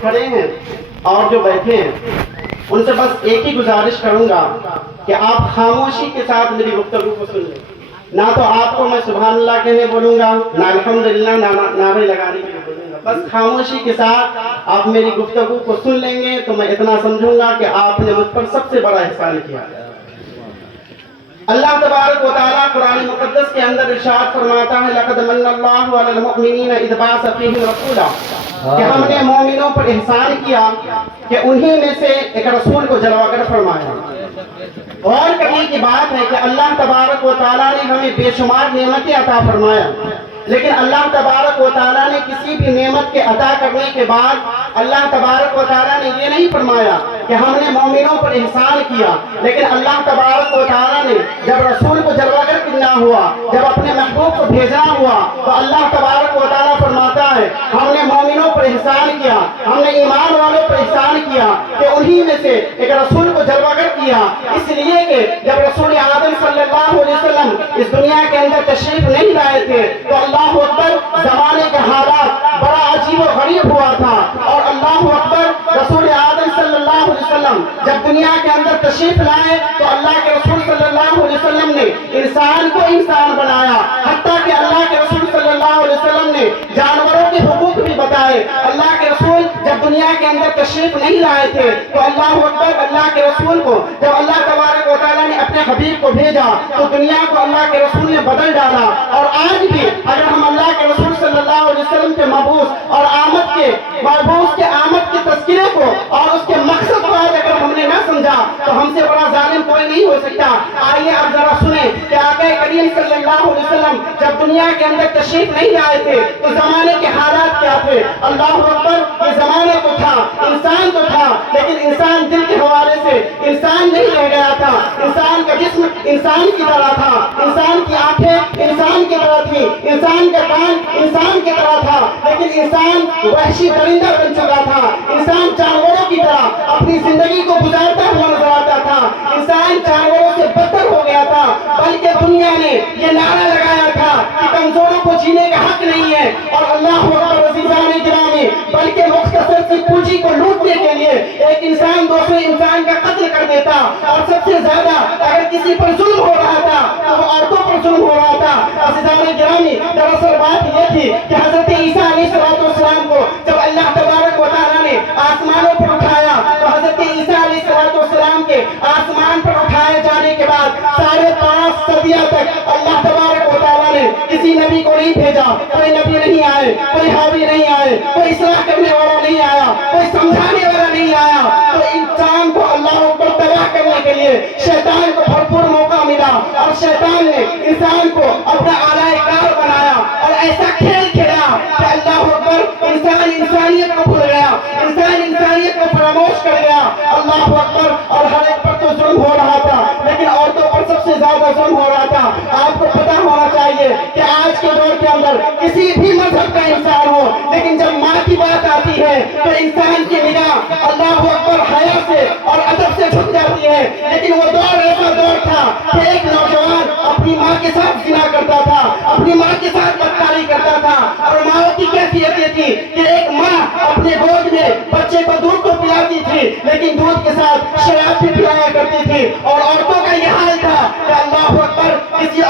کھڑے ہیں اور جو بیٹھے ہیں ان سے بس ایک ہی گزارش کروں گا کہ آپ خاموشی کے ساتھ میری گفتگو کو سن لیں. نہ تو آپ کو میں سبحان اللہ کہنے بولوں گا، نہ الحمدللہ، نہ نعرے لگانے کے لیے بولوں گا. بس خاموشی کے ساتھ آپ میری گفتگو کو سن لیں گے تو میں اتنا سمجھوں گا کہ آپ نے مجھ پر سب سے بڑا احسان کیا. اللہ تبارک و تعالیٰ قرآن مقدس کے اندر ارشاد فرماتا ہے لَقَدْ مَنَّ اللَّهُ عَلَى الْمُؤْمِنِينَ إِذْ بَعَثَ فِيهِمْ رَسُولًا، کہ ہم نے مومنوں پر احسان کیا کہ انہی میں سے ایک رسول کو جلوا کر فرمایا. غور کرنے کی بات ہے کہ اللہ تبارک و تعالیٰ نے ہمیں بے شمار نعمتیں عطا فرمایا، لیکن اللہ تبارک و تعالیٰ نے کسی بھی نعمت کے عطا کرنے کے بعد اللہ تبارک و تعالیٰ نے یہ نہیں فرمایا کہ ہم نے مومنوں پر احسان کیا. لیکن اللہ تبارک و تعالیٰ نے جب رسول کو جلوہ گر کرنا ہوا، جب اپنے محبوب کو بھیجنا ہوا، تو اللہ تبارک و تعالیٰ فرماتا ہے ہم نے مومنوں پر احسان کیا، ہم نے ایمان والوں پر احسان کیا کہ انہی میں سے ایک رسول کو جلوہ گر کیا. اس لیے کہ جب رسول اعظم صلی اللہ علیہ وسلم اس دنیا کے اندر تشریف نہیں لائے تھے تو اللہ اکبر زمانے کے حالات بڑا عجیب و غریب ہوا تھا. اور اللہ اکبر رسول اعظم صلی اللہ علیہ وسلم جب دنیا کے اندر تشریف لائے تو اللہ کے رسول صلی اللہ علیہ وسلم نے انسان کو انسان بنایا، حتیٰ کہ اللہ کے رسول صلی اللہ علیہ وسلم نے جانوروں کے حقوق بھی بتائے. اللہ کے رسول جب دنیا کے اندر تشریف نہیں لائے تھے تو اللہ اکبر اللہ کے رسول کو جب اللہ تبارک و تعالیٰ نے اپنے حبیب کو بھیجا تو دنیا کو اللہ کے رسول نے بدل ڈالا. اور آج بھی اگر ہم اللہ کے رسول صلی اللہ علیہ وسلم کے مبعوث اور آمد کے تذکرے کو اور اس کے مقصد کو آج اگر ہم نے نہ سمجھا تو ہم سے بڑا ظالم کوئی نہیں ہو سکتا. آئیے اب ذرا سنیں کہ آقا کریم صلی اللہ علیہ وسلم جب دنیا کے اندر تشریف نہیں آئے تھے تو زمانے کے حالات کیا تھے. اللہ اکبر، یہ زمانے تو تھا، انسان تو تھا، لیکن انسان دل کے حوالے سے انسان نہیں رہ گیا تھا. انسان کا جسم انسان کی طرح تھا، انسان کی آنکھیں انسان کی طرح تھی، انسان کا کان انسان کی طرح تھا، لیکن انسان وحشی درندہ بن چکا تھا. انسان جانوروں کی طرح اپنی زندگی کو گزارتا ہوا نظر آتا تھا. انسان جانوروں سے بدتر ہو گیا تھا. بلکہ دنیا نے یہ نعرہ لگایا تھا کہ کمزوروں کو جینے کا حق نہیں ہے. اور اللہ اکبر عزیزان گرامی، بلکہ مختصر سی پونجی کو لوٹنے کے لیے ایک انسان دوسرے انسان کا قتل کر دیتا. اور سب سے زیادہ اگر کسی پر ظلم ہو رہا تھا تو وہ عورتوں پر ظلم ہو رہا تھا. عزیزان گرامی، دراصل بات یہ تھی کہ حضرت عیسیٰ علیہ السلام کو جب اللہ تبارک و تعالیٰ نے آسمانوں پر اٹھایا تو حضرت عیسیٰ علیہ السلام کے آسمان پر اٹھائے جانے کے بعد 5.5 صدیوں تک اللہ تبارک و تعالیٰ نے کسی نبی کو نہیں بھیجا. کوئی نبی نہیں آئے، کوئی حاوی نہیں آئے، کوئی اصلاح کرنے والا نہیں آیا، کوئی سمجھانے والا نہیں آیا. تو انسان کو اللہ پر تباہ کرنے کے لیے شیطان کو بھرپور موقع ملا اور شیطان نے انسان کو اپنا آلائے کار بنایا اور ایسا کھیل کھیلا کہ اللہ اکبر انسان انسانیت کو بھول گیا، انسان انسانیت کو فراموش کر گیا. اللہ اکبر، اور ہر ایک پر تو ظلم ہو رہا تھا لیکن عورتوں پر سب سے زیادہ ظلم ہو رہا تھا. آپ کو پتا ہونا چاہیے کہ آج کے دور کے اندر کسی بھی مذہب کا انسان ہو لیکن جب ماں کی بات آتی ہے تو انسان کی نگاہ اللہ اکبر حیا سے اور ادب سے جھک جاتی ہے. لیکن وہ دور ایسا دور تھا کہ ایک نوجوان اپنی ماں کے ساتھ زنا کرتا تھا، اپنی ماں کے ساتھ بدکاری کرتا تھا. اور ماں کی کیفیت یہ تھی کہ ایک ماں اپنے گود میں بچے کو دودھ تو پلاتی تھی لیکن دودھ کے ساتھ شراب بھی پلایا کرتی تھی. اور عورتوں کا یہ حال تھا کہ اللہ اکبر کسی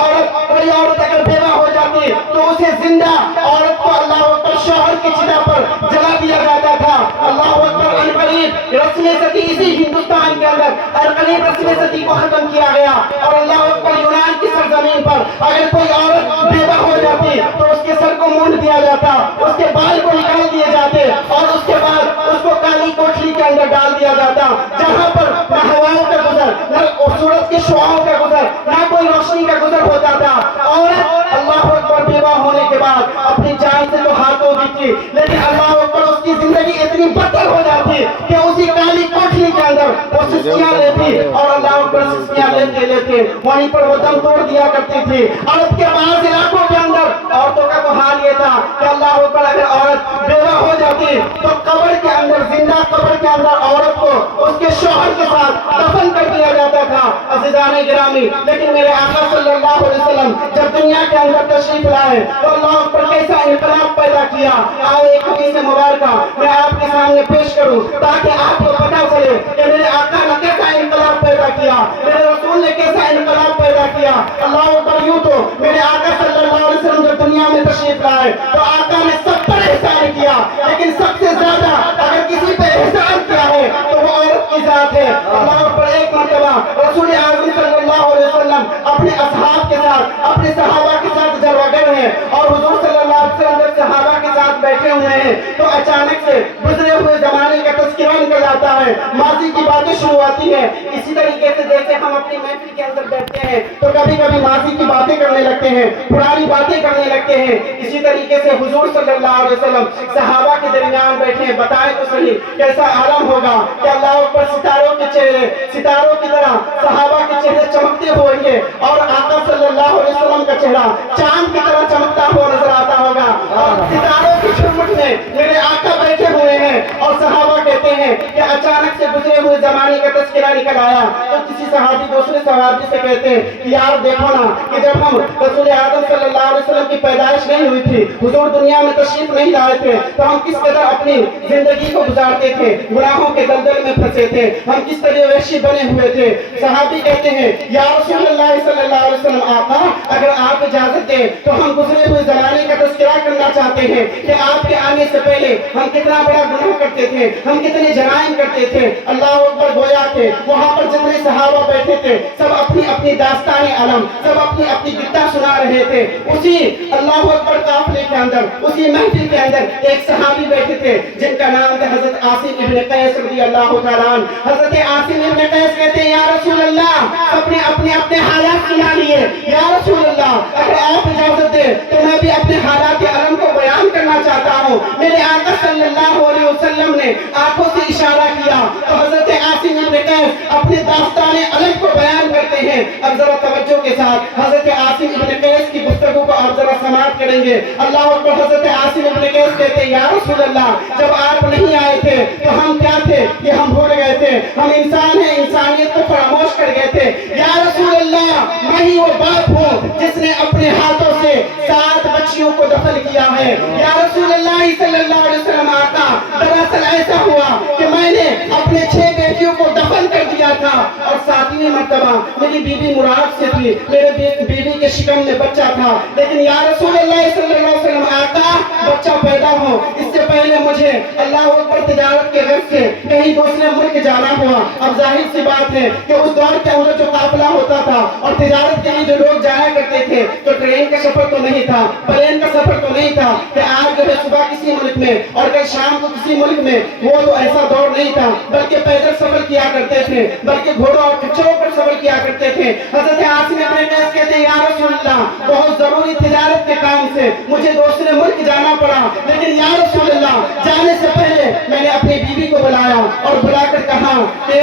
بڑی عورت اگر بیوہ ہو جاتی تو اسے زندہ عورت کو اللہ اکبر شوہر کی چتا پر جلا دیا جاتا تھا. اللہ اکبر، عنقریب رسم ستی اسی ہندوستان کے اندر عنقریب رسم ستی کو ختم کیا گیا. اور اللہ اکبر یونان کی سرزمین پر اگر کوئی عورت بیوہ ہو جاتی تو اس کے سر کو مونڈ دیا جاتا، اس کے بال کو نکال دیے جاتے اور اس کے بعد اس کو کالی کوٹھلی کے اندر ڈال دیا جاتا جہاں پر نہ ہواؤں کا گزر، نہ سورج کے شعاعوں کا گزر، نہ کوئی روشنی کا گزر ہوتا تھا. عورت اللہ اکبر بیوہ ہونے کے بعد اپنی جان سے تو ہاتھ دھو دی تھی لیکن اللہ اکبر اس کی زندگی اتنی بدتر ہو جاتی کہ اسی کالی کوٹھلی کے اندر وہ سسکیاں لیتی اور اللہ اکبر سسکیاں لیتے وہیں پر وہ دم توڑ دیا کرتی تھی. عرب کے بعض علاقوں کے اندر عورتوں کا تو حال یہ تھا کہ اللہ اکبر اگر عورت بیوہ ہو جاتی تو قبر کے اندر، زندہ قبر کے اندر عورت کو اس کے شوہر کے ساتھ دفن کر دیا جاتا تھا عزیزان گرامی۔ لیکن میرے آقا صلی اللہ علیہ وسلم جب دنیا کے اندر تشریف لائے تو اللہ پر کیسا انقلاب پیدا کیا، آئے ایک حدیث مبارکہ میں آپ کے سامنے پیش کروں تاکہ آپ کو پتہ چلے کہ میرے آقا نے کیسا انقلاب پیدا کیا، میرے رسول نے کیسا انقلاب پیدا کیا۔ اللہ اکبر۔ یوں تو میرے آقا صلی اللہ علیہ وسلم جب دنیا میں تشریف لائے تو آقا نے سب پر احسان کیا، لیکن سب سے زیادہ اگر کسی پہ احسان کیا ہے تو وہ عورت کی ذات ہے۔ اللہ اکبر۔ ایک مرتبہ رسول اعظم صلی اللہ علیہ وسلم اپنے اصحاب کے ساتھ، اپنے صحابہ کے ساتھ جلوگر ہیں، اور حضور صلی اللہ علیہ وسلم جب صحابہ کے ساتھ بیٹھے ہوئے ہیں تو اچانک سے گزرے ہوئے زمانے کا تذکرہ نکل جاتا ہے، ماضی کی باتیں شروع ہوتی ہیں۔ اسی طریقے سے جیسے ہم اپنی محفل کے اندر بیٹھتے ہیں تو کبھی کبھی ماضی کی باتیں کرنے لگتے ہیں، پرانی باتیں کرنے لگتے ہیں۔ اسی طریقے سے حضور صلی اللہ علیہ وسلم صحابہ کے درمیان بیٹھے ہیں، بتائیں تو صحیح کیسا عالم ہوگا کہ اللہ اوپر ستاروں کے چہرے، ستاروں کی طرح صحابہ کے چہرے چمکتے ہوئے گے، اور آقا صلی اللہ علیہ وسلم کا چہرہ چاند کی طرح چمکتا ہوا نظر آتا ہوگا، اور ستاروں کی جھرمٹ میں میرے آقا بیٹھے ہوئے ہیں، اور صحابہ کہتے ہیں کہ اچانک سے گزرے ہوئے زمانے کا تذکرہ نکل آیا تو کسی صحابی دوسرے صحابی سے کہتے ہیں کہ یار دیکھو نا کہ جب ہم رسول اعظم صلی اللہ علیہ وسلم کی پیدائش نہیں ہوئی تھی، حضور دنیا میں تشریف نہیں لائے تھے، تو ہم کس قدر اپنی زندگی کو گزارتے تھے، گناہوں کے دلدل میں پھنسے تھے، ہم کس طرح وحشی بنے ہوئے تھے۔ صحابی کہتے ہیں یا رسول اللہ صلی اللہ علیہ وسلم آقا اگر آپ اجازت دیں تو ہم گزرے ہوئے زمانے کا تذکرہ کرنا چاہتے ہیں کہ آپ کے آنے سے پہلے ہم کتنا بڑا گناہ کرتے تھے، ہم کتنے جرائم کرتے تھے۔ اللہ اکبر۔ گویا کہ وہاں پر جتنے صحابہ بیٹھے تھے سب اپنی اپنی داستان علم، سب اپنی اپنی گتہ سنا رہے تھے۔ اسی اللہ اکبر قافلے کے اندر، اسی محفل کے اندر ایک صحابی بیٹھے تھے جن کا نام تھا حضرت عاصم ابن قیس رضی اللہ تعالیٰ عنہ۔ حضرت عاصم ابن قیس کہتے ہیں یا رسول اللہ، اپنے اپنے اپنے حالات سنا لیے، یا رسول اللہ اگر آپ اجازت دیں تو میں بھی اپنے حالات علم کو بیان کرنا چاہتا ہوں۔ میرے آقا صلی اللہ علیہ وسلم نے آنکھوں سے اشارہ کیا تو حضرت عاصم ابن قیس اپنے داستان علم کو بیان کرتے ہیں۔ اب ذرا توجہ کے ساتھ حضرت عاصم ابن قیس کی گفتگو کو آپ ذرا سماعت کریں گے۔ اللہ اکبر۔ حضرت عاصم ابن قیس کہتے ہیں یا رسول اللہ جب آپ نہیں آئے تھے تو ہم کیا تھے کہ ہم بھول گئے تھے، ہم انسان ہیں، انسانیت کو فراموش کر گئے تھے۔ یا رسول اللہ میں ہی وہ باپ ہوں جس نے اپنے ہاتھوں سے 7 بچیوں کو دفن کیا ہے۔ یا رسول اللہ صلی اللہ علیہ وسلم آقا دراصل ایسا ہوا کہ میں نے اپنے 6 بیٹیوں کو دفن کر دیا تھا، اور 7ویں مرتبہ میری بیوی مراد سے تھی، میرے بیوی کے شکم میں بچہ تھا، لیکن یا رسول اللہ صلی اللہ علیہ وسلم آقا بچہ پیدا ہو اس سے پہلے مجھے اللہ اکبر تجارت کے غرض سے کہیں دوسرے ملک جانا ہوا۔ اب ظاہر سی بات ہے کہ اس دور کے اندر جو قافلہ ہوتا تھا اور تجارت کے لیے جو لوگ جایا کرتے تھے تو ٹرین کا سفر تو نہیں تھا، پلین کا سفر تو نہیں تھا کہ آج جو ہے صبح کسی ملک میں اور کل شام کو کسی ملک میں، وہ تو ایسا دور نہیں تھا، بلکہ پیدل سفر کیا کرتے تھے، بلکہ گھوڑوں اور کچھوں پر سفر کیا کرتے تھے۔ حضرت عاصم ابن قیس کہتے ہیں یا رسول اللہ بہت ضروری تجارت کے کام سے مجھے دوسرے ملک جانا پڑا، لیکن یا رسول اللہ جانے سے پہلے میں نے اپنی بیوی کو بلایا اور بلا کر کہا کہ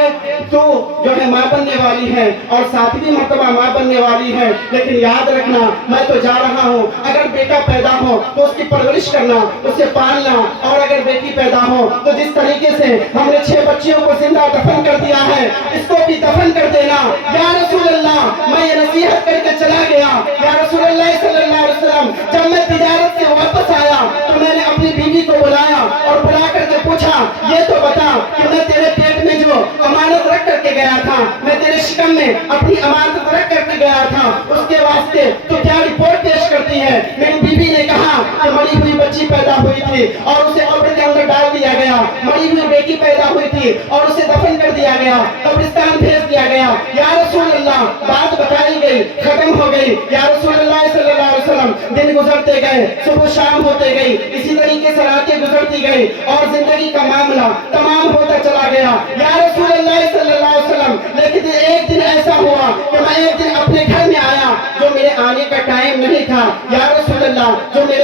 تو جو ہے ماں بننے والی ہے اور 7ویں مرتبہ ماں بننے والی ہے، لیکن یاد رکھنا میں تو جا رہا ہوں، اگر بیٹا پیدا ہو تو اس کی پرورش کرنا، اسے پالنا، اور اگر بیٹی پیدا ہو تو جس طریقے سے ہم نے 6 بچیوں کو زندہ دفن کر دیا ہے اس کو بھی دفن کر دینا۔ یا رسول اللہ میں یہ نصیحت کر کے چلا گیا۔ یا رسول اللہ صلی اللہ علیہ وسلم جب میں تجارت سے واپس آیا تو میں نے اپنی بیوی کو بلایا اور بلا کر کے پوچھا یہ تو بتا کہ میں تیرے پیٹ میں جو امانت رکھ کر کے گیا تھا، میں تیرے شکم میں اپنی امانت رکھ کر کے گیا تھا، اس کے واسطے تو کیا رپورٹ پیش کرتی ہے؟ میری بیوی نے کہا کہ مری ہوئی بچی پیدا ہوئی تھی اور اسے قبر کے اندر ڈال دیا گیا، مری ہوئی بیٹی پیدا ہوئی تھی اور اسے دفن کر دیا گیا، قبرستان بھیج دیا گیا۔ یا رسول اللہ بات بتائی گئی، ختم ہو گئی۔ یا رسول اللہ صلی اللہ علیہ وسلم دن گزرتے گئے، صبح شام ہوتے گئی، اسی طریقے سے راتیں گزرتی گئی اور زندگی کا معاملہ تمام ہوتا چلا گیا۔ یا رسول اللہ صلی اللہ علیہ وسلم لیکن ایک دن ایسا ہوا کہ میں ایک دن اپنے گھر میں آیا جو میرے آنے کا ٹائم نہیں تھا، یا رسول اللہ جو میرے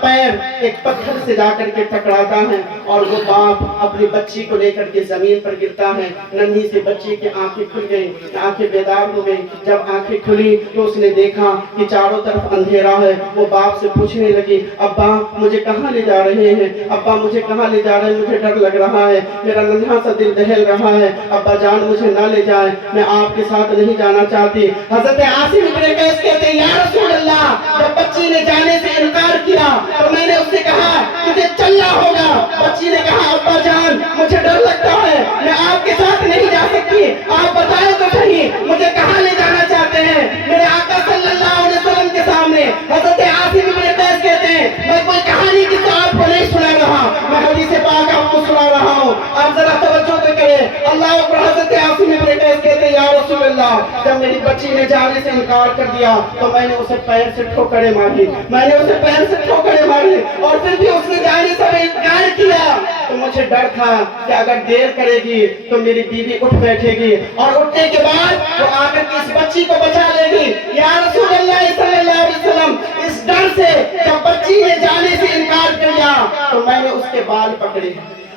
پیر ایک پتھر سے جا کر کے ٹکراتا ہے اور وہ باپ اپنی بچی کو لے کر کے زمین پر گرتا ہے. ننھی سے بچی کی آنکھیں کھل گئی, آنکھیں بیدار ہو گئی. جب آنکھیں کھلی تو اس نے دیکھا کہ چاروں طرف اندھیرا ہے. وہ باپ سے پوچھنے لگی, ابا مجھے کہاں لے جا رہے ہیں, ابا مجھے کہاں لے جا رہے ہیں, مجھے ڈر لگ رہا ہے, میرا ننھا سا دل دہل رہا ہے, ابا جان مجھے نہ لے جائیں, میں آپ کے ساتھ نہیں جانا چاہتی. حضرت عاصم بن قیس کہتے ہیں, یا رسول اللہ, جب بچی نے جانے سے انکار کیا تو میں نے اس سے کہا تجھے چلنا ہوگا. بچی نے کہا, ابا جان مجھے ڈر لگتا ہے, میں آپ کے ساتھ نہیں جا سکتی, آپ بتائیں تو صحیح مجھے کہاں لے جانا چاہتے ہیں. میرے آقا صلی اللہ علیہ وسلم کے سامنے حضرت عاصم بن قیس کہتے ہیں, میں کوئی کہانی کی تو آپ کو نہیں سنا رہا, میں حدیث پاک آپ کو سنا رہا ہوں, آپ ذرا توجہ تو کریں. اللہ اکبر. حضرت عاصم بن قیس کہتے ہیں, یا رسول اللہ, جب میری بچی نے جانے سے انکار کر دیا تو میں نے اسے پیر سے ٹھوکریں ماری, میں نے اسے پیر سے ٹھوکریں ماری, اور پھر بھی اس نے جانے سے انکار کیا. تو مجھے ڈر تھا کہ اگر دیر کرے گی تو میری بیوی اٹھ بیٹھے گی اور اٹھنے کے بعد وہ آ کر کے اس بچی کو بچا لے گی. یا رسول اللہ صلی اللہ علیہ وسلم, اس ڈر سے جب بچی نے جانے سے انکار کیا تو میں نے اس کے بال پکڑے,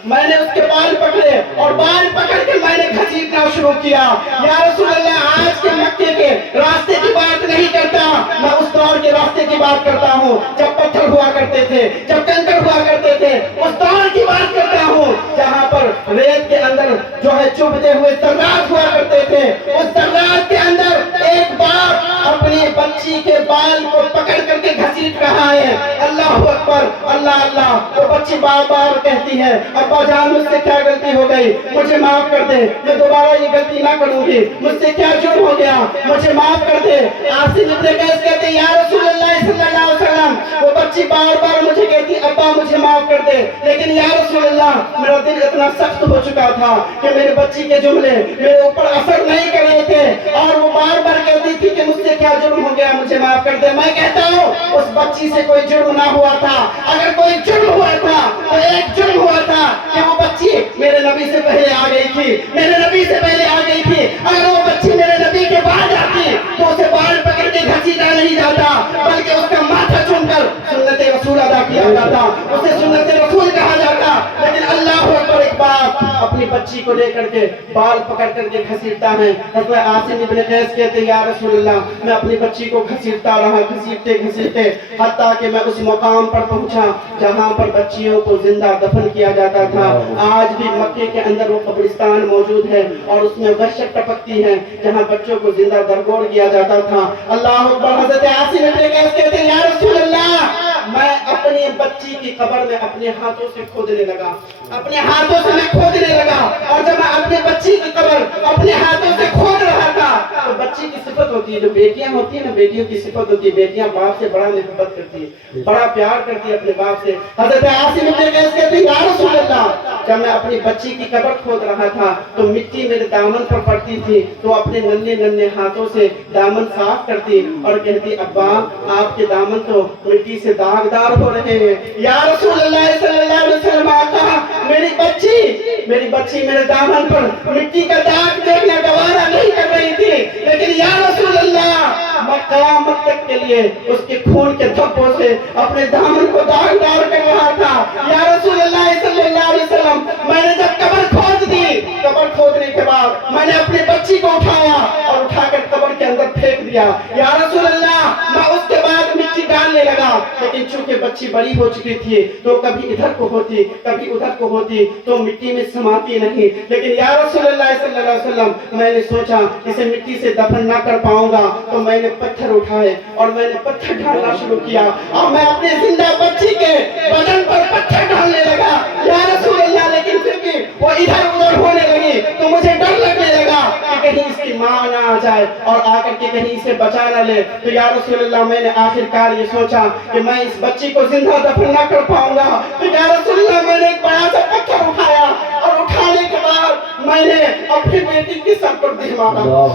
میں نے اس کے بال پکڑے اور بال پکڑ کے میں نے گھسیٹنا شروع کیا. یا رسول اللہ, آج کے مکے کے راستے کی بات نہیں کرتا, میں اس دور کے راستے کی بات کرتا ہوں جب پتھر ہوا کرتے تھے, جب کنکر ہوا کرتے تھے, اس دور کی بات کرتا ہوں جہاں پر ریت کے اندر جو ہے چبھتے ہوئے ذرات ہوا کرتے تھے. اس ذرات کے اندر ایک باپ اپنی بچی کے بال کو پکڑ کر کے گھسیٹ رہا ہے. اللہ اکبر, اللہ اللہ. وہ بچی بار بار کہتی ہے, ابا جان مجھ سے کیا غلطی ہو گئی, مجھے معاف کر دے, میں دوبارہ یہ غلطی نہ کروں گی, مجھ سے کیا جرم ہو گیا, مجھے معاف کر دے. عاصم بن قیس کہتے ہیں, یا رسول اللہ صلی اللہ علیہ وسلم, وہ بچی بار بار مجھے کہتی, ابا مجھے معاف کر دے, لیکن یا رسول اللہ میرا دل اتنا سخت ہو چکا تھا کہ میرے بچی کے جملے میرے اوپر اثر نہیں کر رہے تھے, اور وہ بار بار کہتی تھی کہ مجھ سے کیا جرم ہو گیا, مجھے معاف کر دے. میں کہتا ہوں اس بچی سے کوئی جرم نہ ہوا تھا, اگر کوئی جرم ہوا تھا تو ایک جرم ہوا تھا کہ وہ بچی میرے نبی سے پہلے آ گئی تھی, میرے نبی سے پہلے آ گئی تھی. اگر وہ بچی میرے نبی کے بعد آتی تو اسے بال پکڑ کے گھسیٹا نہیں جاتا, بلکہ اس کا ماتھا چوم کر سنت رسول ادا کیا جاتا, اسے سنت رسول کہا جاتا. لیکن اللہ اکبر, ایک باپ اپنی بچی کو لے کر کے بال پکڑ کر کے گھسیٹتا ہے. حضرت عاصم بن قیس کہتے ہیں, یا رسول اللہ, میں اپنی بچی کو گھسیٹتا رہا, گھسیٹتے گھسیٹتے حتیٰ کہ میں اس مقام پر پہنچا جہاں پر بچیوں کو زندہ دفن کیا جاتا تھا. آج بھی مکے کے اندر وہ قبرستان موجود ہے اور اس میں وحشت ٹپکتی ہے جہاں بچوں کو زندہ درگور کیا جاتا تھا. اللہ اکبر. حضرت عاصم بن قیس کہتے ہیں, یا رسول اللہ, میں اپنی بچی کی قبر میں اپنے ہاتھوں سے کھودنے لگا, اپنے ہاتھوں سے میں کھودنے لگا, اور جب میں اپنے بچی کی قبر اپنے ہاتھوں سے کھود رہا تھا تو بچی کی صفت ہوتی ہے, جو بیٹیاں ہوتی ہیں نا, بیٹیوں کی صفت ہوتی ہے, بیٹیاں باپ سے بڑا محبت کرتی ہے, بڑا پیار کرتی ہے اپنے باپ سے. حضرت عاصم بن قیس کہتے ہیں, یا رسول اللہ, جب میں اپنی بچی کی قبر کھود رہا تھا تو مٹی میرے دامن پر پڑتی تھی, تو اپنے ننھے ننھے ہاتھوں سے دامن صاف کرتی اور کہتی, ابا آپ کے دامن تو مٹی سے داغدار ہو رہے ہیں. یا رسول اللہ صلی اللہ علیہ وسلم, آقا میری بچی میرے دامن پر مٹی کا داغ دیکھنا گوارا نہیں کر رہی تھی, لیکن یا رسول اللہ, میں قیامت تک کے لیے اس کے خون کے دھبوں سے اپنے دامن کو داغدار کر رہا تھا. یا رسول اللہ صلی اللہ علیہ وسلم, میں نے جب قبر کھود دی, قبر کھودنے کے بعد میں نے اپنی بچی کو اٹھایا اور اٹھا کر قبر کے اندر پھینک دیا. یا رسول اللہ, میں اس کے بعد مٹی ڈالنے لگا, لیکن چونکہ بچی بڑی ہو چکی تھی تو کبھی ادھر کو ہوتی کبھی ادھر کو ہوتی تو مٹی میں سماتی نہیں. لیکن یا رسول اللہ صلی اللہ علیہ وسلم, میں نے سوچا اسے مٹی سے دفن نہ کر پاؤں گا, تو میں نے پتھر اٹھائے اور میں نے پتھر ڈالنا شروع کیا, اور میں اپنے زندہ بچی کے بدن پر پتھر ڈالنے لگا. یا رسول اللہ, لیکن پھر بھی وہ ادھر ادھر ہونے لگی تو مجھے ڈر لگنے لگا کہ کہیں اس کی ماں نہ آ جائے اور آ کر کے کہیں اسے بچا نہ لے. تو یا رسول اللہ, میں نے آخرکار یہ سوچا کہ میں اس بچی کو زندہ دفن نہ کر پاؤں گا. تو یا رسول اللہ, میں نے ایک بڑا سا پتھر اٹھایا اور اٹھانے کے بعد میں نے اپنی بیٹی کے سر پر دے مارا,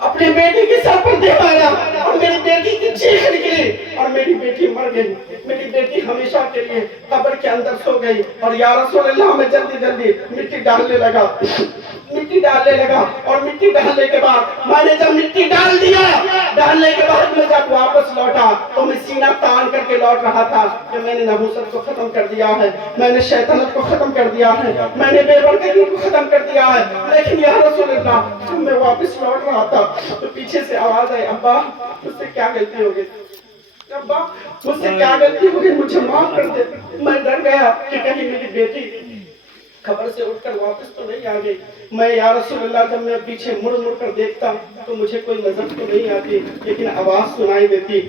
اپنی بیٹی کے سر پر دے مارا, اور میری بیٹی کی چیخ نکلی اور میری بیٹی مر گئی. میری بیٹی ہمیشہ کے لیے قبر کے اندر سو گئی اور یا رسول اللہ میں جلدی جلدی مٹی ڈالنے لگا اور مٹی ڈالنے کے بعد میں نے جب مٹی ڈال دیا، ڈالنے کے بعد میں جب واپس لوٹا تو میں سینہ تان کر کے لوٹ رہا تھا کہ میں نے نحوست کو ختم کر دیا ہے، میں نے شیطنت کو ختم کر دیا ہے، میں نے بے برکتی کو ختم کر دیا ہے۔ لیکن یا رسول اللہ جب میں واپس لوٹ رہا تھا تو پیچھے سے آواز آئی، ابا مجھ سے کیا غلطی ہو گئی، ابا مجھ سے کیا غلطی ہو گئی، مجھے معاف کر دے۔ میں ڈر گیا کہ کہیں میری بیٹی خبر سے اٹھ کر واپس تو نہیں آ گئی۔ میں یا رسول اللہ جب میں پیچھے مڑ کر دیکھتا تو مجھے کوئی نظر تو نہیں آتی، لیکن آواز سنائی دیتی،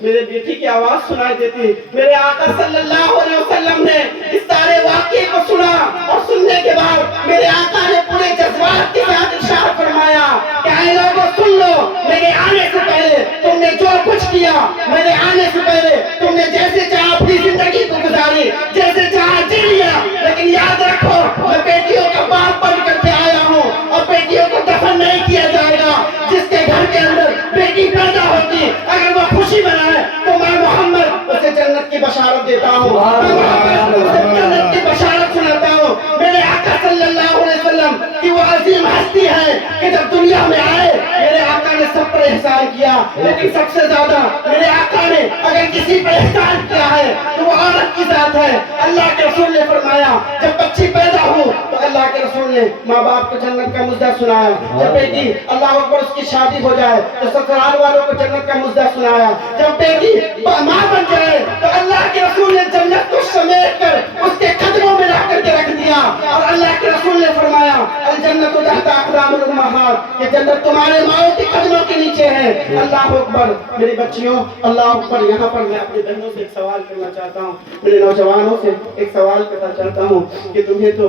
میرے بیٹی کی آواز سنائی دیتی۔ میرے آقا صلی اللہ علیہ وسلم نے اس سارے واقعے کو سنا اور سننے کے بعد میرے آقا نے پورے جذبات کے ساتھ ارشاد فرمایا کہ اے لوگوں سن لو، میرے آنے سے پہلے تم نے جو کچھ کیا، میرے آنے سے پہلے تم نے جیسے چاہا اپنی زندگی کو گزاری، جیسے چاہا جی لیا، لیکن یاد رکھو میں بیٹیوں کا باپ بن کر کے آیا ہوں اور بیٹیوں کو دفن نہیں کیا جائے گا۔ جس کے گھر کے اندر بیٹی پیدا ہوتی اگر وہ خوشی منائے تو میں محمد اسے جنت کی بشارت دیتا ہوں، میں محمد اسے جنت کی بشارت سناتا ہوں۔ میرے آقا صلی اللہ علیہ وسلم کی وہ عظیم ہستی ہے کہ جب دنیا میں آئے میرے آقا نے سب پر احسان کیا، لیکن سب سے زیادہ میرے آقا نے اگر کسی پر احسان کیا ہے تو وہ عورت کی ذات ہے۔ اللہ کے رسول نے فرمایا جب بچی پیدا ہو تو اللہ کے رسول نے ماں باپ کو جنت کا مژدہ سنایا، جب بیٹی اللہ اکبر اس کی شادی ہو جائے تو سسرال والوں کو جنت کا مژدہ سنایا، جب بیٹی ماں بن جائے تو اللہ کے رسول نے جنت کو سمیٹ کر اس کے قدموں میں لا کر کے رکھ دیا، اور اللہ کے رسول نے فرمایا الجنت تحت اقدام الامہات، کہ جنت تمہارے ماؤں کے قدموں کے نیچے ہے۔ اللہ اکبر۔ میری بچیوں اللہ اکبر، یہاں پر میں اپنی بہنوں سے ایک سوال کرنا چاہتا ہوں، میرے نوجوانوں سے ایک سوال کرنا چاہتا ہوں کہ تمہیں تو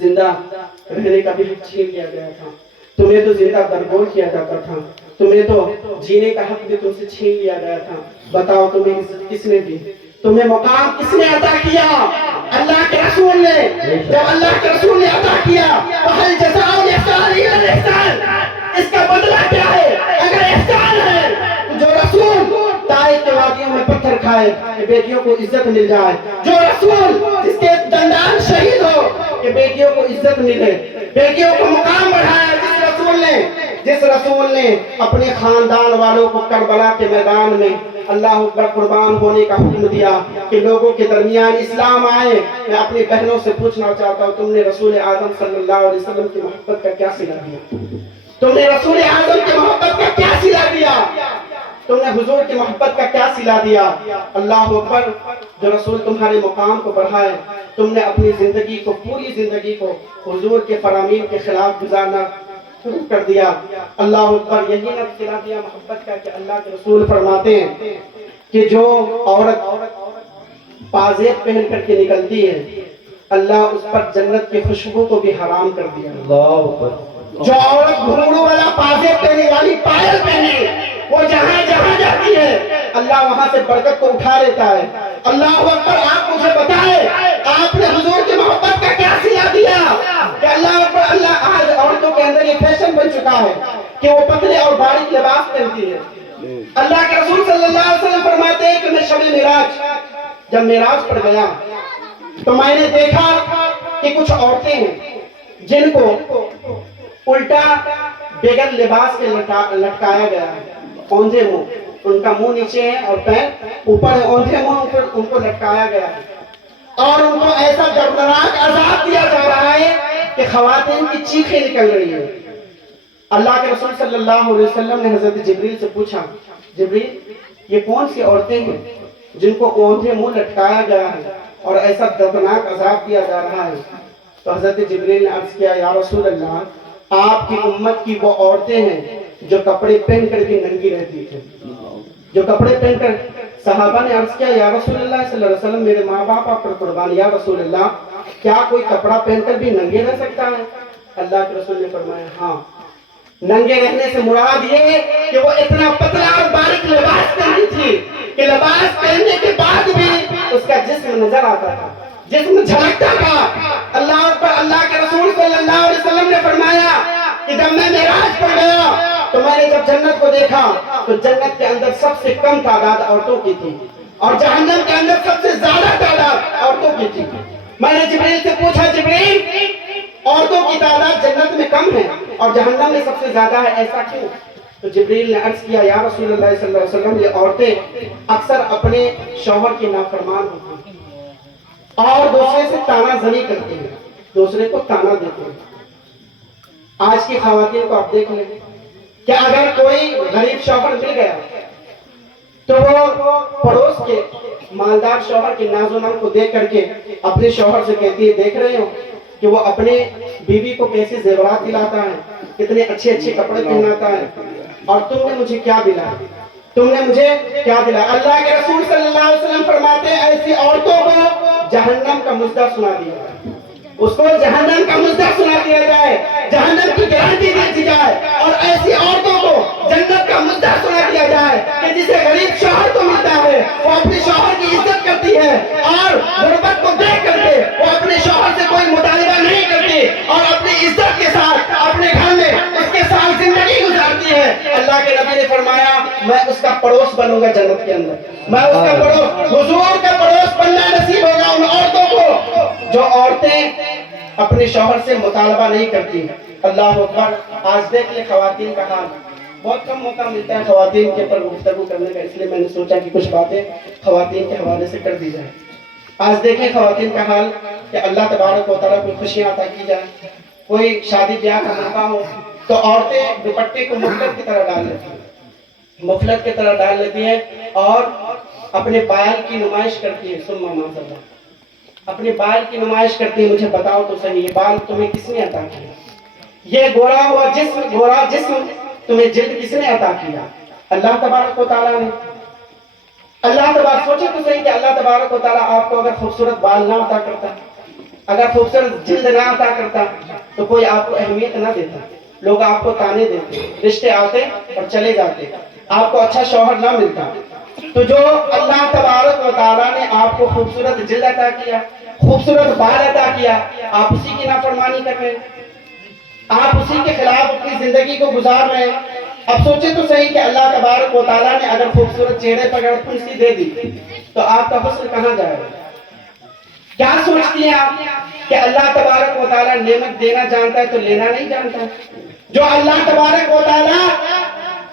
زندہ رہنے کا بھی حق چھین لیا گیا تھا، تمہیں تو زندہ درگور کیا جاتا تھا، تمہیں تو جینے کا حق بھی تم سے چھین لیا گیا تھا، بتاؤ تمہیں عزت کس نے دی، تمہیں مقام کس نے عطا کیا؟ اللہ کے رسول نے۔ جب اللہ کے رسول نے عطا کیا فَهَلْ جَزَاءُ الْإِحْسَانِ إِلَّا الْإِحْسَانُ، اس کا بدلہ کیا ہے؟ اگر احسان ہے تو جو رسول طائف کے وادیوں میں پتھر کھائے کہ بیٹیوں کو عزت مل جائے، جو رسول جس کے دندان شہید ہو کہ بیٹیوں کو عزت ملے، بیٹیوں کو مقام بڑھایا، جس رسول نے اپنے خاندان والوں کو کربلا کے میدان میں اللہ اکبر قربان ہونے کا حکم دیا کہ لوگوں کے درمیان اسلام آئے۔ میں اپنی بہنوں سے پوچھنا چاہتا ہوں تم نے رسول اعظم صلی اللہ علیہ وسلم کی محبت کا کیا صلہ دیا؟ تم نے رسول اعظم کی محبت کا کیا صلہ دیا؟ تم نے حضور کی محبت کا کیا صلہ دیا؟ اللہ اکبر۔ جو رسول تمہارے مقام کو بڑھائے، تم نے اپنی زندگی کو، پوری زندگی کو حضور کے فرامین کے خلاف گزارنا شروع کر دیا۔ اللہ اکبر۔ یہی نہ صلہ دیا محبت کا کہ اللہ کے رسول فرماتے ہیں کہ جو عورت پازیب پہن کر کے نکلتی ہے اللہ اس پر جنت کی خوشبو کو بھی حرام کر دیا۔ اللہ اکبر۔ جو عورت گھنگرو والا پازیب پہننے والی پائل پہنے وہ جہاں جہاں جاتی ہے اللہ وہاں سے برکت کو اٹھا لیتا ہے۔ اللہ اکبر۔ آپ مجھے بتائیں آپ نے حضور کی محبت کا کیا صلہ دیا کہ اللہ اکبر۔ اللہ آج عورتوں کے اندر یہ فیشن بن چکا ہے کہ وہ پتلے اور باریک لباس پہنتی ہے۔ اللہ کے رسول صلی اللہ علیہ وسلم فرماتے ہیں کہ میں شب معراج جب معراج پر گیا تو میں نے دیکھا کہ کچھ عورتیں ہیں جن کو الٹا بغیر لباس کے لٹکایا گیا ہے، اوندھے منہ، ان کا منہ نیچے ہے اور پیر اوپر ہے، اوندھے منہ ان کو لٹکایا گیا ہے اور ان کو ایسا دردناک عذاب دیا جا رہا ہے کہ خواتین کی چیخیں نکل رہی ہیں۔ اللہ کے رسول صلی اللہ علیہ وسلم نے حضرت جبریل سے پوچھا جبریل یہ کون سی عورتیں ہیں جن کو اوندھے منہ لٹکایا گیا ہے اور ایسا دردناک عذاب دیا جا رہا ہے؟ تو حضرت جبریل نے عرض کیا یا رسول اللہ آپ کی امت کی وہ عورتیں ہیں جو کپڑے پہن کر بھی ننگی رہتی تھیں، جو کپڑے پہن کر۔ صحابہ نے عرض کیا یا رسول اللہ صلی اللہ علیہ وسلم میرے ماں باپ آپ پر قربان، یا رسول اللہ کیا کوئی کپڑا پہن کر بھی ننگے رہ سکتا ہے؟ اللہ کے رسول نے فرمایا ہاں، ننگے رہنے سے مراد یہ کہ وہ اتنا پتلا اور باریک لباس پہنی تھی کہ لباس پہننے کے بعد بھی اس کا جسم نظر آتا تھا، جسم جھلکتا تھا۔ اللہ پر اللہ کے رسول صلی اللہ علیہ وسلم نے فرمایا کہ جب میں معراج پر گیا تو میں نے جب جنت کو دیکھا تو جنت کے اندر سب سے کم تعداد عورتوں کی تھی اور جہنم کے اندر سب سے زیادہ تعداد عورتوں کی تھی. میں نے جبریل سے پوچھا جبریل عورتوں کی تعداد جنت میں کم ہے اور جہنم میں سب سے زیادہ ہے، ایسا کیوں؟ تو جبریل نے عرض کیا یا رسول اللہ صلی اللہ علیہ وسلم یہ عورتیں اکثر اپنے شوہر کی نافرمان ہوتی ہیں اور دوسرے سے تانا زنی کرتی ہیں، دوسرے کو تانا دیتے ہیں. آج کی خواتین کو آپ دیکھ لیں کہ اگر کوئی غریب شوہر مل گیا تو وہ پڑوس کے مالدار شوہر کے ناز و نام کو دیکھ کر کے اپنے شوہر سے کہتی ہے دیکھ رہے ہو کہ وہ اپنے بیوی کو کیسے زیورات دلاتا ہے، کتنے اچھے اچھے کپڑے پہناتا ہے، اور تم نے مجھے کیا دلا، تم نے مجھے کیا دلا. اللہ کے رسول صلی اللہ علیہ وسلم فرماتے ہیں ایسی عورتوں کو جہنم کا مژدہ سنا دیا جائے، اس کو جہنم کا مژدہ سنا دیا جائے، جہنم کی گارنٹی دی جائے، اور ایسی عورتوں کو جنت کا مژدہ سنا دیا جائے کہ جسے غریب شوہر کو ملتا ہے وہ اپنے شوہر کی عزت کرتی ہے اور غربت کو دیکھ کر کے وہ اپنے شوہر سے کوئی مطالبہ نہیں کرتی اور اپنی عزت کے ساتھ اپنے گھر میں اس کے ساتھ زندگی گزارتی ہے. اللہ کے نبی نے فرمایا میں اس کا پڑوس بنوں گا جنت کے اندر، میں اس کا پڑوس، حضور کا پڑوس بننا نصیب ہوگا ان عورتوں کو جو عورتیں اپنے شوہر سے مطالبہ نہیں کرتی. اللہ اکبر. آج دیکھ لیں خواتین کا حال، بہت کم موقع ملتا ہے خواتین کے اوپر گفتگو کرنے کا، اس لیے میں نے سوچا کہ کچھ باتیں خواتین کے حوالے سے کر دی جائیں. آج دیکھیں خواتین کا حال کہ اللہ تبارک و تعالیٰ کوئی خوشیاں عطا کی جائے، کوئی شادی بیاہ کا موقع ہو تو عورتیں دوپٹے کو مفلت کی طرح ڈال لیتی ہیں، مفلت کی طرح ڈال لیتی ہیں اور اپنے بال کی نمائش کرتی ہے. سنما ماذا اپنے بال کی نمائش کرتی ہے. مجھے بتاؤ تو صحیح یہ بال تمہیں کس نے عطا کیا؟ یہ گورا جسم تمہیں جلد کس نے عطا کیا؟ اللہ تبارک و تعالیٰ نے. اللہ تبارک، سوچے تو صحیح کہ اللہ تبارک و تعالیٰ آپ کو اگر خوبصورت بال نہ عطا کرتا، اگر خوبصورت جلد نہ عطا کرتا تو کوئی آپ کو اہمیت نہ دیتا، لوگ آپ کو تانے دیتے، رشتے آتے اور چلے جاتے، آپ کو اچھا شوہر نہ ملتا. تو جو اللہ تبارک و تعالیٰ نے آپ کو خوبصورت جلد عطا کیا، خوبصورت بال عطا کیا، آپ اسی کی نافرمانی کر رہے ہیں، آپ اسی کے خلاف اپنی زندگی کو گزار رہے ہیں. اب سوچے تو صحیح کہ اللہ تبارک و تعالیٰ نے اگر خوبصورت چہرے پر اگر پھنسی دے دی تو آپ کا حسن کہاں جائے گا؟ کیا سوچتی ہیں آپ کہ اللہ تبارک و تعالیٰ نعمت دینا جانتا ہے تو لینا نہیں جانتا؟ جو اللہ تبارک و تعالیٰ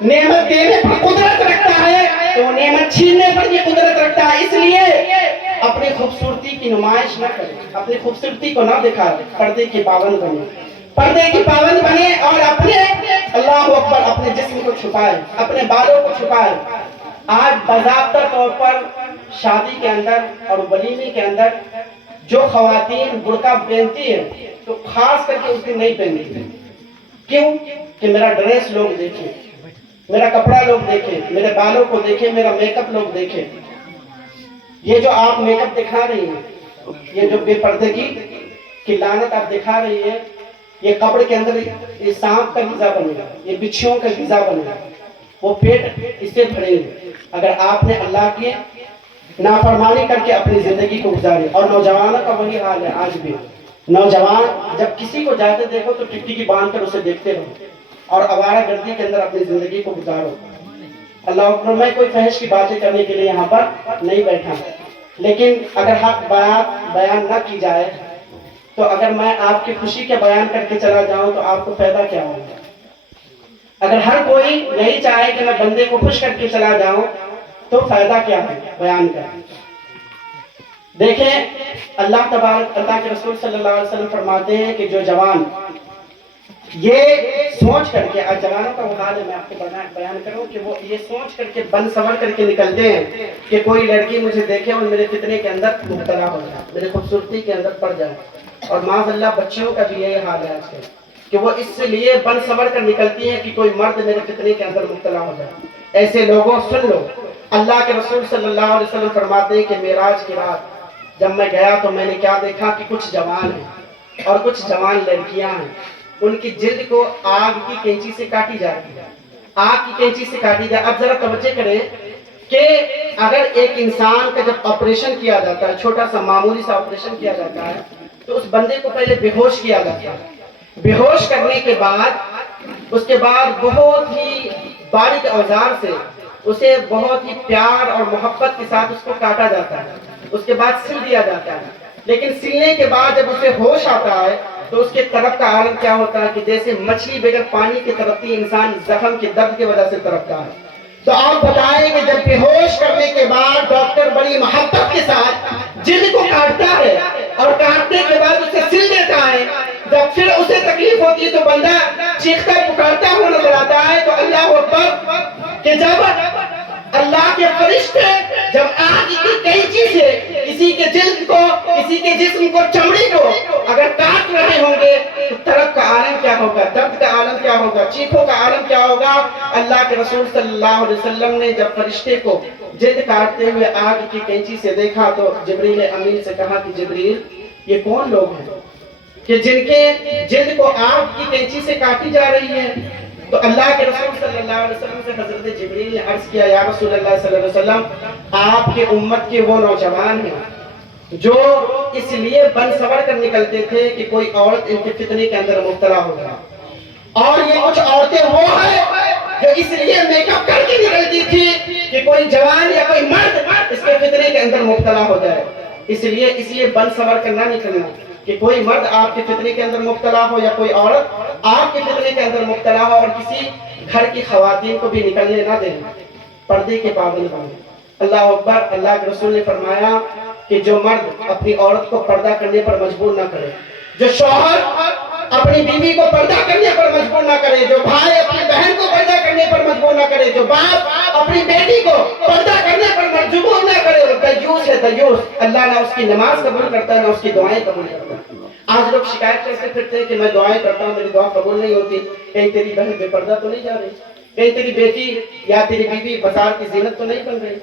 نعمت دینے پر قدرت رکھتا ہے تو وہ نعمت چھیننے پر بھی قدرت رکھتا ہے. اس لیے اپنی خوبصورتی کی نمائش نہ کرے، اپنی خوبصورتی کو نہ دکھائے، پردے کی پابند بنے، پردے کی پابند بنے اور اپنے اللہ اکبر اپنے جسم کو چھپائے، اپنے بالوں کو چھپائے. آج باضابطہ طور پر شادی کے اندر اور ولیمے کے اندر جو خواتین برقع پہنتی ہیں تو خاص کر کے اس دن نہیں پہنتی. کیوں؟ کہ میرا ڈریس لوگ دیکھیں، میرا کپڑا لوگ دیکھیں، میرے بالوں کو دیکھیں، میرا میک اپ لوگ دیکھیں. یہ جو آپ میک اپ دکھا رہی ہیں، یہ جو بے پردگی کی لعنت آپ دکھا رہی ہے، یہ قبر کے اندر یہ سانپ کا غذا بنے گا، یہ بچھوؤں کا غذا بنے گا، وہ پیٹ اس سے بھرے گا اگر آپ نے اللہ کی نافرمانی کر کے اپنی زندگی کو گزارے. اور نوجوانوں کا وہی حال ہے آج بھی. نوجوان جب کسی کو جاتے دیکھو تو ٹکٹی کی باندھ کر اسے دیکھتے رہو اور آوارہ گردی کے اندر اپنی زندگی کو گزارو. اللہ اکبر. میں کوئی فحش کی باتیں کرنے کے لیے یہاں پر نہیں بیٹھا، لیکن اگر حق بیان نہ کی جائے تو اگر میں آپ کی خوشی کے بیان کر کے چلا جاؤں تو آپ کو فائدہ کیا ہوگا؟ اگر ہر کوئی یہی چاہے کہ میں بندے کو خوش کر کے چلا جاؤں تو فائدہ کیا ہے بیان کا؟ دیکھیں اللہ تبارک، اللہ کے رسول صلی اللہ علیہ وسلم فرماتے ہیں کہ جو جوان یہ سوچ کر کے، آج جوانوں کا وہ حال ہے، میں آپ کو بیان کروں کہ وہ یہ سوچ کر کے بن سنور کر کے نکلتے ہیں کہ کوئی لڑکی مجھے دیکھے اور میرے فتنے کے اندر مبتلا ہو جائے، میرے خوبصورتی کے اندر پڑ جائے. اور معاذ اللہ بچیوں کا بھی یہی حال ہے آج کل کہ وہ اس لیے بن سنور کر نکلتی ہیں کہ کوئی مرد میرے فتنے کے اندر مبتلا ہو جائے. ایسے لوگوں سن لو، اللہ کے رسول صلی اللہ علیہ وسلم فرماتے ہیں کہ معراج کی رات جب میں گیا تو میں نے کیا دیکھا کہ کچھ جوان ہیں اور کچھ جوان لڑکیاں ہیں، ان کی جلد کو آگ کی کینچی سے کاٹی جاتی ہے، آگ کی کینچی سے کاٹی جائے. اب ذرا توجہ کریں کہ اگر ایک انسان کا جب آپریشن کیا جاتا ہے، چھوٹا سا معمولی سا آپریشن کیا جاتا ہے تو اس بندے کو پہلے بے ہوش کیا جاتا ہے. بے ہوش کرنے کے بعد اس کے بعد بہت ہی باریک اوزار سے اسے بہت ہی پیار اور محبت کے ساتھ اس کو کاٹا جاتا ہے، اس کے بعد سل دیا جاتا ہے، لیکن سلنے کے بعد جب اسے ہوش آتا ہے تو اس کے طرف کا عالم کیا ہوتا ہے کہ جیسے مچھلی بغیر پانی کی تڑپتی، انسان زخم کے درد کی وجہ سے تڑپتا ہے۔ تو آپ بتائیں کہ جب بے ہوش کرنے کے بعد ڈاکٹر بڑی محبت کے ساتھ جلد کو کاٹتا ہے اور کاٹنے کے بعد اسے سل دیتا ہے، جب پھر اسے تکلیف ہوتی ہے تو بندہ چیختا پکارتا ہوا نظر آتا ہے۔ تو اللہ اکبر کہ جب اللہ کے فرشتے جب آگ کی کینچی سے کسی کے جلد کو، کسی کے جسم کو، چمڑی کو اگر کاٹ رہے ہوں گے تو طرف کا عالم کیا ہوگا، درد کا عالم کیا ہوگا، چیخوں کا عالم کیا ہوگا۔ اللہ کے رسول صلی اللہ علیہ وسلم نے جب فرشتے کو جلد کاٹتے ہوئے آگ کی کینچی سے دیکھا تو جبریل امین سے کہا کہ جبریل یہ کون لوگ ہیں کہ جن کے جلد کو آگ کی کینچی سے کاٹی جا رہی ہے؟ تو اللہ کے رسول صلی اللہ علیہ وسلم سے حضرت جبریل نے عرض کیا، یا رسول اللہ صلی اللہ علیہ وسلم، آپ کے امت کے وہ نوجوان ہیں جو اس لیے بن سور کر نکلتے تھے کہ کوئی عورت ان کے فتنے کے اندر مبتلا ہو جائے، اور یہ کچھ عورتیں وہ ہیں جو اس لیے میک اپ کر کے نکلتی تھی کہ کوئی جوان یا کوئی مرد اس کے فتنے کے اندر مبتلا ہو جائے، اس لیے بن سور کر نہ نکلنا کہ کوئی مرد آپ کے فتنے کے اندر مبتلا ہو یا کوئی عورت آپ کے فتنے کے اندر مبتلا ہو، اور کسی گھر کی خواتین کو بھی نکلنے نہ دینا، پردے کے پابند بنے۔ اللہ اکبر۔ اللہ کے رسول نے فرمایا کہ جو مرد اپنی عورت کو پردہ کرنے پر مجبور نہ کرے، جو شوہر اپنی بیوی کو پردہ کرنے پر مجبور نہ کرے، جو بھائی اپنی بہن کو پردہ کرنے پر مجبور نہ کرے، جو باپ اپنی بیٹی کو پردہ کرنے پر مجبور نہ کرے، وہ دیوس ہے، دیوس۔ اللہ نہ اس کی نماز قبول کرتا ہے نہ اس کی دعائیں قبول کرتا ہے۔ آج لوگ شکایت کرتے پھرتے ہیں کہ میں دعائیں کرتا ہوں، میری دعا قبول نہیں ہوتی، کہیں تیری بہن بے پردہ تو نہیں جا رہی، کہیں تیری بیٹی یا تیری بیوی بازار کی زینت تو نہیں بن رہی۔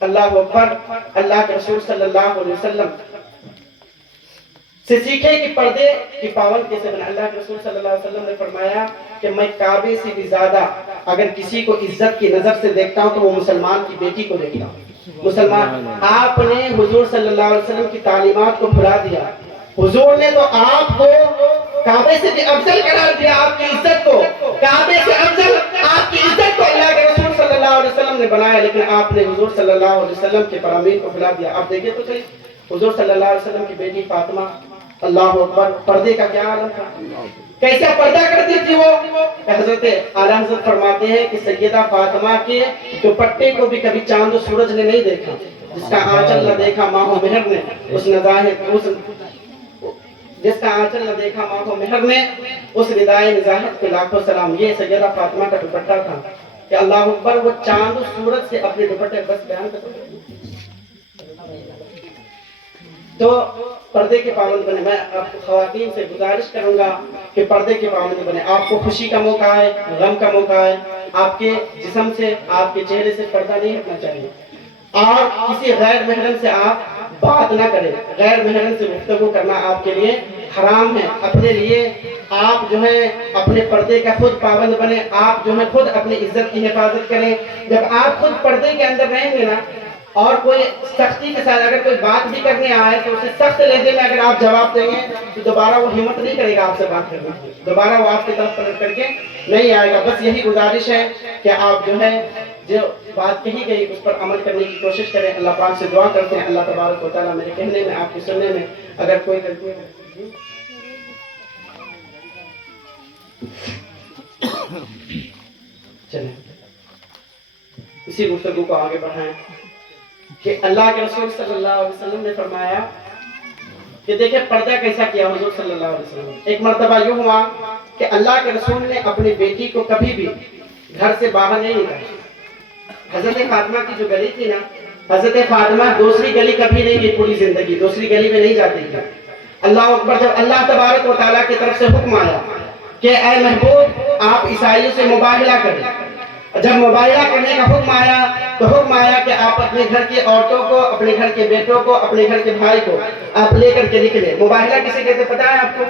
اللہ اکبر۔ اللہ کے رسول صلی اللہ علیہ وسلم سے سیکھے کہ پردے کی پابند کیسے بنا۔ اللہ کے رسول صلی اللہ علیہ وسلم نے فرمایا کہ میں کعبے سے بھی زیادہ اگر کسی کو عزت کی نظر سے دیکھتا ہوں تو وہ مسلمان کی بیٹی کو دیکھتا ہوں۔ مسلمان، آپ نے حضور صلی اللہ علیہ وسلم کی تعلیمات کو بھلا دیا، حضور نے تو آپ کو کعبے سے بھی افضل قرار دیا، آپ کی عزت کو کعبے سے افضل، آپ کی عزت کو اللہ کے رسول صلی اللہ علیہ وسلم نے بنایا، لیکن آپ نے حضور صلی اللہ علیہ وسلم کے فرامین کو بھلا دیا۔ آپ دیکھیں تو صحیح، حضور صلی اللہ علیہ وسلم کی بیٹی فاطمہ، اللہ اکبر، پردے کا کیا عالم تھا، کیسا پردہ کرتی تھی وہ۔ حضرت اعلیٰ حضرت فرماتے ہیں کہ سیدہ فاطمہ کے دوپٹے کو بھی کبھی چاند و سورج نے نہیں دیکھا، جس کا آنچل نہ دیکھا ماہ و مہر نے، جس کا آنچل نہ دیکھا ماہ و مہر نے، اس ردائے نزاہت کے لاکھوں سلام۔ یہ سیدہ فاطمہ کا دوپٹہ تھا کہ اللہ اکبر، وہ چاند و سورج سے اپنے دوپٹے بس بیان کرتے۔ تو پردے کے پابند بنے۔ میں آپ خواتین سے گزارش کروں گا کہ پردے کے پابند بنے۔ آپ کو خوشی کا موقع ہے، غم کا موقع ہے، آپ کے جسم سے، آپ کے چہرے سے پردہ نہیں ہٹنا چاہیے، اور کسی غیر محرم سے آپ بات نہ کریں۔ غیر محرم سے گفتگو کرنا آپ کے لیے حرام ہے۔ اپنے لیے آپ جو ہے اپنے پردے کا خود پابند بنے، آپ جو ہے خود اپنی عزت کی حفاظت کریں۔ جب آپ خود پردے کے اندر رہیں گے نا، اور کوئی سختی کے ساتھ اگر کوئی بات بھی کرنے آئے تو اسے سخت لہجے میں اگر آپ جواب دیں گے تو دوبارہ وہ ہمت نہیں کرے گا آپ سے بات کرنے کی، دوبارہ وہ آپ کی طرف پلٹ کر کے نہیں آئے گا۔ بس یہی گزارش ہے کہ آپ جو ہے جو بات کہی گئی اس پر عمل کرنے کی کوشش کریں۔ اللہ پاک سے دعا کرتے ہیں اللہ تبارک و تعالیٰ میرے کہنے میں، آپ کے سننے میں اگر کوئی غلطی ہے چلیں اسی گفتگو کو آگے بڑھائیں کہ اللہ کے رسول صلی اللہ علیہ وسلم نے فرمایا کہ دیکھیں پردہ کیسا کیا حضور صلی اللہ علیہ وسلم۔ ایک مرتبہ یوں ہوا کہ اللہ کے رسول نے اپنی بیٹی کو کبھی بھی گھر سے باہر نہیں نکالا۔ حضرت فاطمہ کی جو گلی تھی نا، حضرت فاطمہ دوسری گلی کبھی نہیں گئی، پوری زندگی دوسری گلی میں نہیں جاتی تھی۔ اللہ اکبر۔ جب اللہ تبارک و تعالیٰ کی طرف سے حکم آیا کہ اے محبوب آپ عیسائیوں سے مباہلہ کریں، جب مباہلہ کرنے کا حکم آیا تو حکم آیا کہ آپ اپنے گھر کی عورتوں کو، اپنے گھر کے بیٹوں کو، اپنے گھر کے بھائی کو آپ لے کر کے نکلے۔ مباہلہ کسے کہتے پتہ ہے آپ کو؟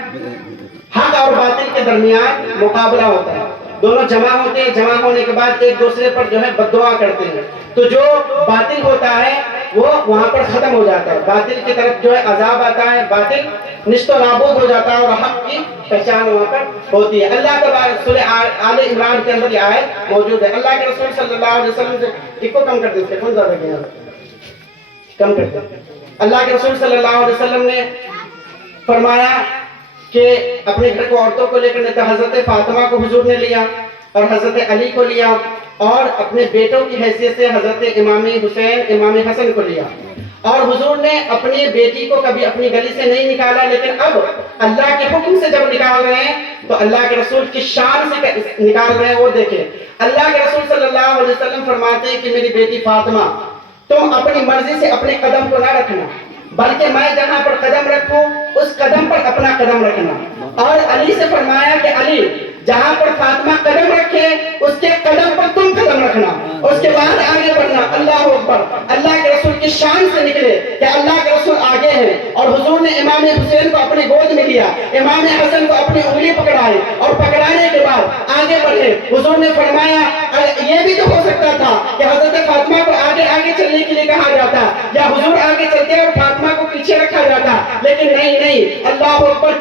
حق اور باطل کے درمیان مقابلہ ہوتا ہے، دونوں جمع ہوتے ہیں، جمع ہونے کے بعد ایک دوسرے پر جو ہے بد دعا کرتے ہیں۔ تو جو باطل ہوتا ہے وہ وہاں پر ختم ہو جاتا ہے، باطل کی طرف جو ہے عذاب آتا ہے، باطل نشت و نابود ہو جاتا ہے اور حق کی پہچان وہاں پر ہوتی ہے۔ اللہ تبارک سورہ آل عمران کے اندر یہ آیت موجود ہے۔ اللہ کے رسول صلی اللہ علیہ وسلم سے ایک کو کم کر دیتے، کون زیادہ کیا کم کرتے۔ اللہ کے رسول صلی اللہ علیہ وسلم نے فرمایا کہ اپنے گھر کو عورتوں کو لے کر تو حضرت فاطمہ کو حضور نے لیا اور حضرت علی کو لیا اور اپنے بیٹوں کی حیثیت سے حضرت امام حسین امام حسن کو لیا، اور حضور نے اپنی بیٹی کو کبھی اپنی گلی سے نہیں نکالا، لیکن اب اللہ کے حکم سے جب نکال رہے ہیں تو اللہ کے رسول کی شان سے نکال رہے ہیں۔ وہ دیکھیں اللہ کے رسول صلی اللہ علیہ وسلم فرماتے ہیں کہ میری بیٹی فاطمہ تم اپنی مرضی سے اپنے قدم کو نہ رکھنا، بلکہ میں جہاں پر قدم رکھوں اس قدم پر اپنا قدم رکھنا۔ اور علی سے فرمایا کہ علی جہاں پر فاطمہ قدم رکھے اس کے قدم پر تم قدم رکھنا، اس کے بعد آگے بڑھنا۔ اللہ اکبر، اللہ کے رسول کی شان سے نکلے کہ اللہ کے رسول آگے ہیں، اور حضور نے امام حسین کو اپنی گود میں لیا، امام حسن کو اپنی انگلی پکڑائی اور پکڑانے کے بعد آگے بڑھے۔ حضور نے فرمایا یہ بھی تو ہو سکتا تھا کہ حضرت فاطمہ کو آگے آگے چلنے کے لیے کہا جاتا یا حضور آگے چلتے اور فاطمہ کو پیچھے رکھا جاتا، لیکن نہیں۔ اللہ اکبر،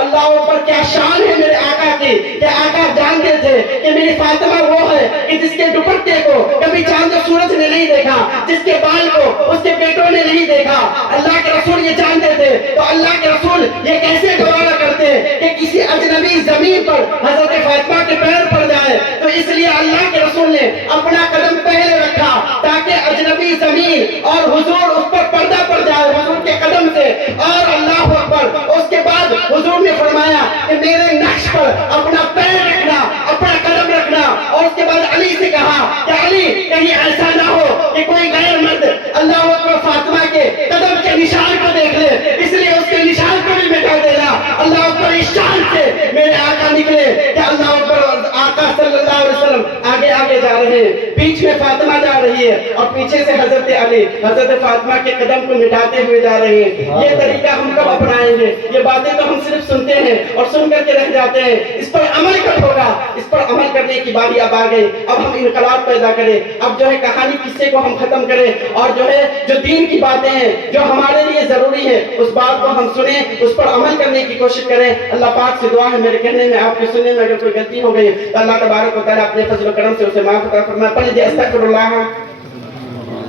اللہ اکبر، کیا شان ہے میرے آقا کی کہ آقا جانتے تھے کہ میری فاطمہ وہ ہے کہ جس کے دوپٹے کو کبھی چاند و سورج نے نہیں دیکھا، جس کے بال کو اس کے بیٹوں نے نہیں دیکھا۔ اللہ کے رسول یہ جانتے تھے، تو اللہ کے رسول یہ کیسے گوارا کرتے کہ کسی اجنبی زمین پر حضرت فاطمہ کے پیر پڑ جائے؟ تو اس لیے اللہ کے رسول نے اپنا قدم پہلے رکھا تاکہ اجنبی زمین اور حضور اس پر پردہ پڑ جائے حضور کے قدم سے۔ اور اللہ اکبر، اس کے بعد حضور نے فرمایا کہ میرے نقش پر اپنا پیر رکھنا، اپنا قدم رکھنا۔ اور اس کے بعد علی سے کہا کہ علی کہیں ایسا نہ ہو کہ کوئی غیر مرد اللہ اکبر فاطمہ کے قدم کے نشان کو دیکھ لے، اس لیے اس کے نشان کو بھی مٹا دینا۔ اللہ اکبر، اس شان سے میرے آقا نکلے کہ اللہ اکبر، آقا صلی اللہ علیہ وسلم آگے آگے جا رہے ہیں، بیچ میں فاطمہ جا رہی ہے اور پیچھے سے حضرت علی حضرت فاطمہ کے قدم کو مٹاتے ہوئے جا رہے ہیں۔ یہ طریقہ ہم کب اپنائیں گے؟ یہ باتیں تو ہم صرف سنتے ہیں اور سن کر کے رہ جاتے ہیں، اس پر عمل کب ہوگا؟ اس پر عمل کرنے کی باری اب آ گئی۔ اب ہم انقلاب پیدا کریں، اب جو ہے کہانی قصے کو ہم ختم کریں، اور جو ہے جو دین کی باتیں ہیں جو ہمارے لیے ضروری ہے اس بات کو ہم سنیں، اس پر عمل کرنے کی کوشش کریں۔ اللہ پاک سے دعا ہے میرے کہنے میں آپ کے سننے میں اگر کوئی غلطی ہو گئی تو اللہ تبارک و تعالیٰ اپنے فضل و کرم سے اسے معاف عطا فرمائے۔ پڑھ استغفر اللہ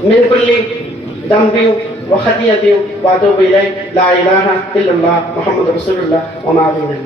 من کل ذنب وخطیئۃ واتوب الیہ، لا الہ الا اللہ محمد رسول اللہ وما بین